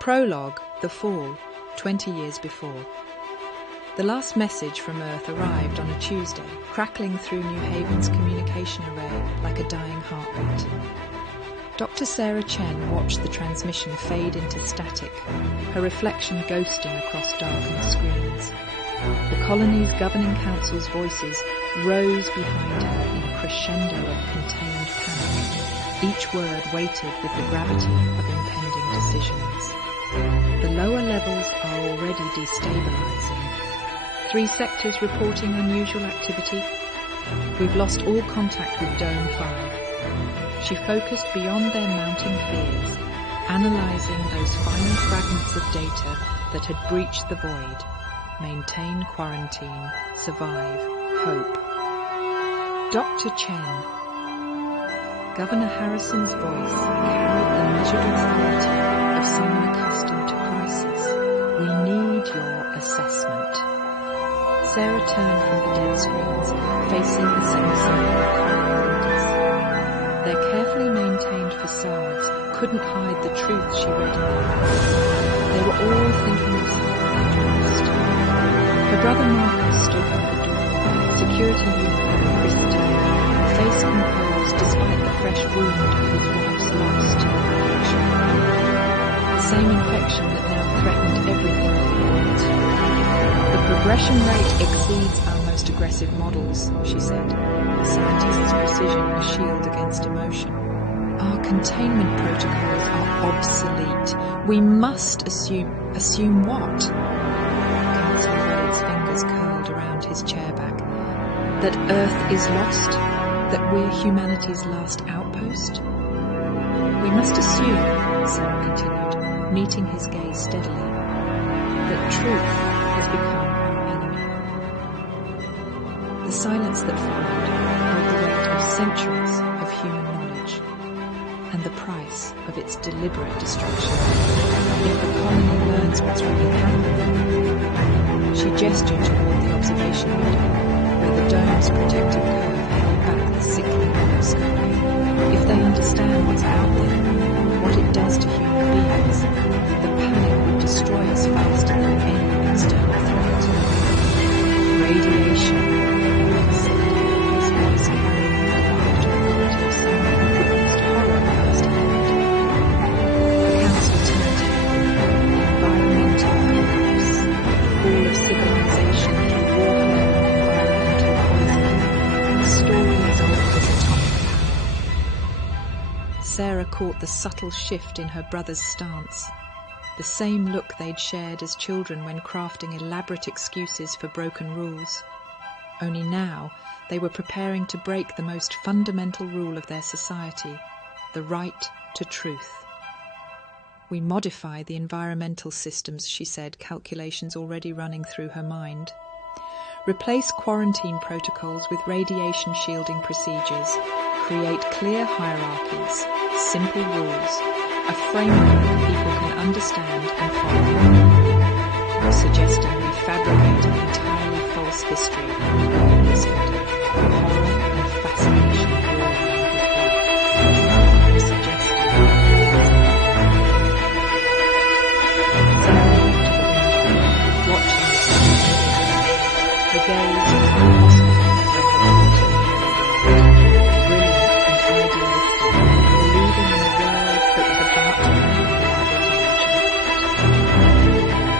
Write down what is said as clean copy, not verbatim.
Prologue, the Fall, 20 years before. The last message from Earth arrived on a Tuesday, crackling through New Haven's communication array like a dying heartbeat. Dr. Sarah Chen watched the transmission fade into static, her reflection ghosting across darkened screens. The colony's governing council's voices rose behind her in a crescendo of contained panic, each word weighted with the gravity of impending decisions. The lower levels are already destabilizing. 3 sectors reporting unusual activity. We've lost all contact with Dome 5. She focused beyond their mounting fears, analyzing those final fragments of data that had breached the void. Maintain quarantine, survive, hope. Dr. Chen. Governor Harrison's voice carried the measured authority of someone accustomed to crisis. We need your assessment. Sarah turned from the dead screens, facing the semi-circle of color printers. Their carefully maintained facades couldn't hide the truth she read in their eyes. They were all thinking of someone they'd lost. Her brother Marcus stood by the door, security uniform pristine, face composed despite the fresh wound of his wife's lost infection. The same infection that now threatened everything they built. The progression rate exceeds our most aggressive models, she said, a scientist's precision a shield against emotion. Our containment protocols are obsolete. We must assume what? Councillor Wade's fingers curled around his chair back. That Earth is lost? That we're humanity's last outpost? We must assume, Sarah continued, meeting his gaze steadily, that truth has become our enemy. The silence that followed held the weight of centuries of human knowledge and the price of its deliberate destruction. If the colony learns what's really happening, she gestured toward the observation window, where the dome's protective curve held back the sickly blue sky. If they understand what's out there, what it does to human beings, the panic would destroy us faster than any external threat. Radiation, he said, his voice carrying the quiet authority of someone who witnessed horror firsthand. The council turned to him, environmental collapse, the fall of civilization through warfare and environmental poisoning, the stories of his atomic power. Sarah caught the subtle shift in her brother's stance. The same look they'd shared as children when crafting elaborate excuses for broken rules. Only now, they were preparing to break the most fundamental rule of their society, the right to truth. We modify the environmental systems, she said, calculations already running through her mind. Replace quarantine protocols with radiation shielding procedures. Create clear hierarchies, simple rules, a framework people can understand and follow. Suggesting we fabricate an entirely false history, we whispered.